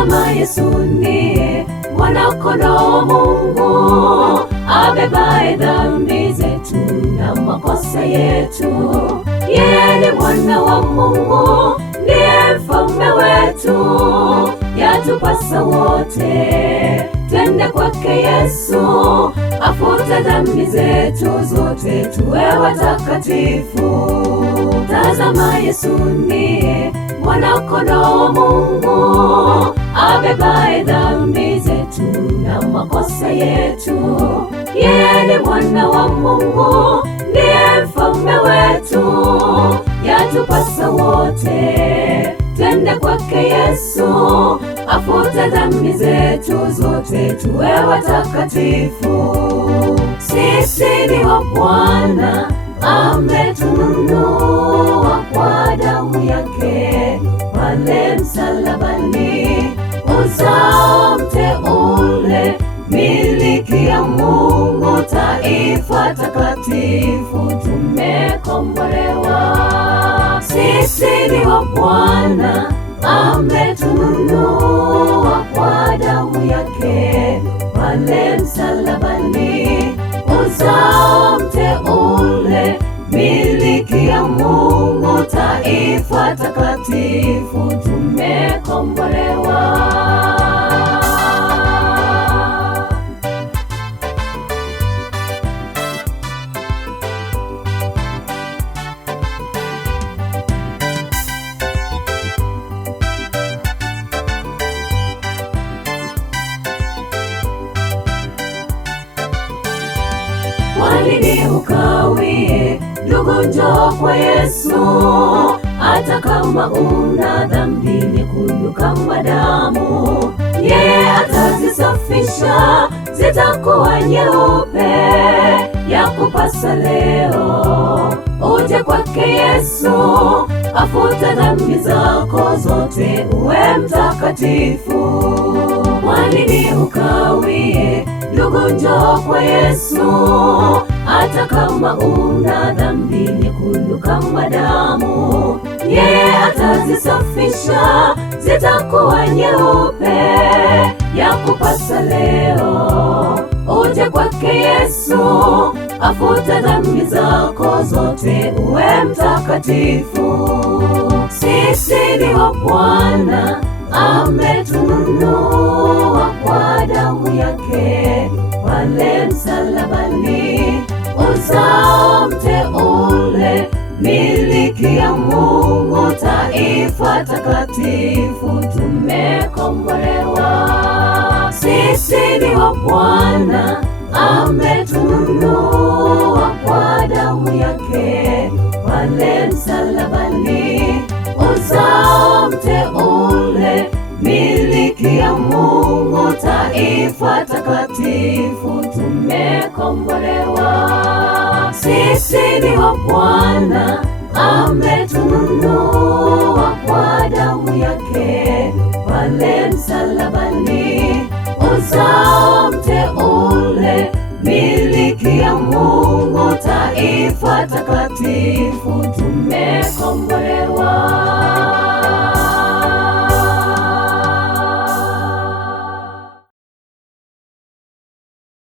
Tazama Yesu ndiye mwana-kondoo wa Mungu, abebaye dhambi zetu na makosa yetu. Yeye ni mwana wa Mungu, ndiye mfalme wetu. Yatupasa wote twende kwake Yesu, afute dhambi zetu zote, tuwe watakatifu. Tazama Yesu ndiye mwana-kondoo wa Mungu, abebaye dhambi zetu na makosa yetu. Yeye ni mwana wa Mungu, ndiye mfalme wetu. Yatupasa wote twende kwake Yesu, afute dhambi zetu zote, tuwe watakatifu. Sisi ni wa Bwana, ametununua kwa damu yake pale msalabani. Uzao mteule, miliki ya Mungu, taifa takatifu, tumekombolewa. Sisi ni wa Bwana, ametununua kwa damu yake pale msalabani. Uzao mteule, miliki ya Mungu, taifa takatifu, tumekombolewa. Kwa nini ukawie? Ndugu, njoo kwa Yesu. Hata kama una dhambi nyekundu kama damu, yeye atazisafisha, zitakuwa nyeupe. Yakupasa leo uje kwake Yesu, afute dhambi zako zote, uwe mtakatifu. Kwa nini ukawie? Ndugu, njoo kwa Yesu. Hata kama una dhambi nyekundu kama damu, yeye atazisafisha, zitakuwa nyeupe. Yakupasa leo uje kwake Yesu, afute dhambi zako zote, uwe mtakatifu. Sisi ni wa Bwana, ametununua kwa damu yake pale msalabani. Uzao mteule, miliki ya Mungu, taifa takatifu, tumekombolewa. Sisi ni wa Bwana, ametununua kwa damu yake pale msalabani. Uzao mteule, miliki ya Mungu, taifa takatifu, tumekombolewa. Sisi ni wa Bwana, ametununua kwa damu yake pale msalabani. Uzao mteule, miliki ya Mungu, taifa takatifu,